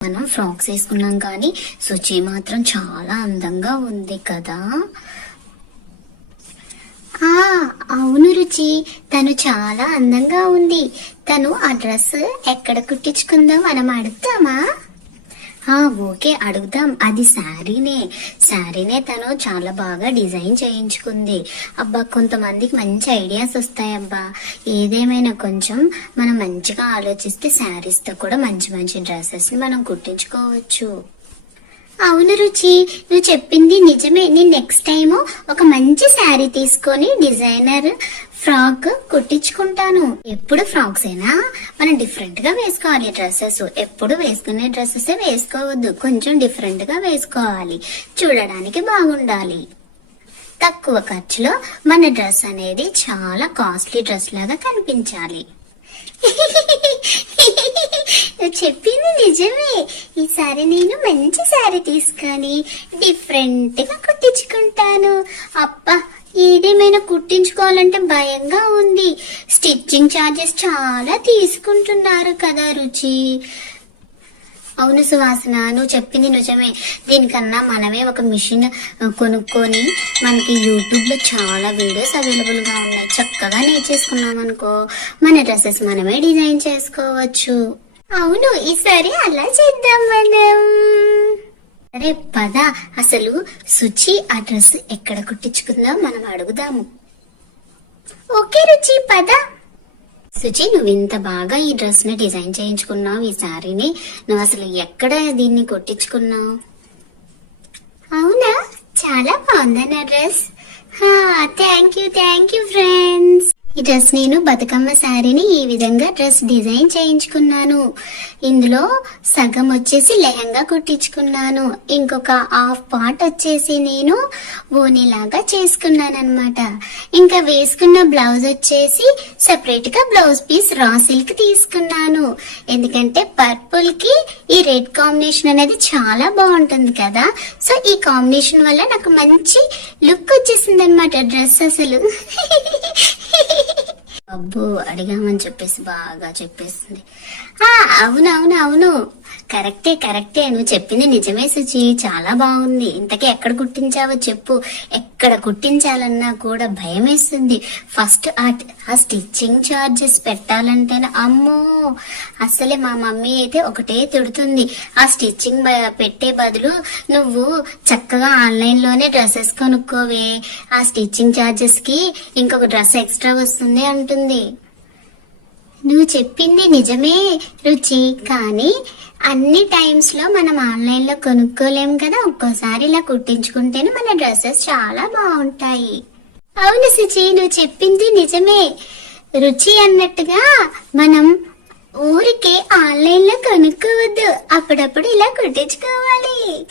మనం ఫ్రాక్స్ వేసుకున్నాం కానీ సుచి మాత్రం చాలా అందంగా ఉంది కదా. ఆ అవును రుచి. తను చాలా అందంగా ఉంది. తను ఆ డ్రెస్ ఎక్కడ కుట్టించుకుందాం మనం అడుగుతామా? ఓకే అడుగుదాం. అది శారీనే. శారీనే తను చాలా బాగా డిజైన్ చేయించుకుంది. అబ్బా కొంతమందికి మంచి ఐడియాస్ వస్తాయి అబ్బా ఏదేమైనా కొంచెం మనం మంచిగా ఆలోచిస్తే శారీస్తో కూడా మంచి మంచి డ్రెస్సెస్ని మనం కుట్టించుకోవచ్చు. అవును రుచి. నువ్వు చెప్పింది నిజమే. నేను నెక్స్ట్ టైము ఒక మంచి శారీ తీసుకొని డిజైనర్ ఫ్రాక్ కుట్టించుకుంటాను. ఎప్పుడు ఫ్రాక్స్ అయినా మనం డిఫరెంట్గా వేసుకోవాలి డ్రెస్సెస్ ఎప్పుడు వేసుకునే డ్రెస్సెస్ వేసుకోవద్దు. కొంచెం డిఫరెంట్గా వేసుకోవాలి. చూడడానికి బాగుండాలి. తక్కువ ఖర్చులో మన డ్రెస్ అనేది చాలా కాస్ట్లీ డ్రెస్ లాగా కనిపించాలి. నువ్వు చెప్పింది నిజమే. ఈసారి నేను మంచి శారీ తీసుకొని డిఫరెంట్గా కుట్టించుకుంటాను. అప్ప ఏదేమైనా కుట్టించుకోవాలంటే భయంగా ఉంది. స్టిచ్చింగ్ ఛార్జెస్ చాలా తీసుకుంటున్నారు కదా రుచి. అవును సువాసన నువ్వు చెప్పింది నిజమే. దీనికన్నా మనమే ఒక మిషన్ కొనుక్కొని మనకి యూట్యూబ్లో చాలా వీడియోస్ అవైలబుల్గా ఉన్నాయి. చక్కగా నేర్చేసుకున్నాం అనుకో మన డ్రెస్సెస్ మనమే డిజైన్ చేసుకోవచ్చు. అవును ఈసారి అలా చేద్దాం మనం. అరే పద. అసలు సుచి ఆ డ్రెస్ ఎక్కడ కుట్టించుకుందాం మనం అడుగుదాము. ఓకే రుచి పద. సుచి నువ్వు ఇంత బాగా ఈ డ్రెస్ని డిజైన్ చేయించుకున్నావు ఈ శారీని నువ్వు అసలు ఎక్కడ దీన్ని కొట్టించుకున్నావు? అవునా? చాలా బాగుందా నా dress thank you thank you friends ఈ డ్రెస్ నేను బతుకమ్మ శారీని ఈ విధంగా డ్రెస్ డిజైన్ చేయించుకున్నాను. ఇందులో సగం వచ్చేసి లెహంగా కుట్టించుకున్నాను. ఇంకొక హాఫ్ పార్ట్ వచ్చేసి నేను ఓనీలాగా చేసుకున్నాను అనమాట ఇంకా వేసుకున్న బ్లౌజ్ వచ్చేసి సపరేట్గా బ్లౌజ్ పీస్ రా సిల్క్ తీసుకున్నాను. ఎందుకంటే పర్పుల్కి ఈ రెడ్ కాంబినేషన్ అనేది చాలా బాగుంటుంది కదా. సో ఈ కాంబినేషన్ వల్ల నాకు మంచి లుక్ వచ్చేసింది అనమాట డ్రెస్ అసలు. అబ్బో అడిగామని చెప్పేసి బాగా చెప్పేసింది అవును అవును అవును. కరెక్టే కరెక్టే. నువ్వు చెప్పింది నిజమే సుచి. చాలా బాగుంది. ఇంతకీ ఎక్కడ కుట్టించావో చెప్పు. ఎక్కడ కుట్టించాలన్నా కూడా భయం వేస్తుంది. ఫస్ట్ ఆ ఆ స్టిచ్చింగ్ చార్జెస్ పెట్టాలంటే అమ్మో! అసలే మా మమ్మీ అయితే ఒకటే తిడుతుంది. ఆ స్టిచ్చింగ్ బ- పెట్టే బదులు నువ్వు చక్కగా ఆన్లైన్లోనే డ్రెస్సెస్ కొనుక్కోవే. ఆ స్టిచ్చింగ్ చార్జెస్కి ఇంకొక డ్రెస్ ఎక్స్ట్రా వస్తుంది అంటుంది. నువ్వు చెప్పింది నిజమే రుచి. కానీ అన్ని టైమ్స్లో మనం ఆన్లైన్లో కొనుక్కోలేం కదా? ఒక్కోసారి ఇలా కుట్టించుకుంటేనే మన డ్రెస్సెస్ చాలా బాగుంటాయి. అవును సుచి నువ్వు చెప్పింది నిజమే. రుచి అన్నట్టుగా మనం ఊరికే ఆన్లైన్లో కొనుక్కోవద్దు. అప్పుడప్పుడు ఇలా కుట్టించుకోవాలి.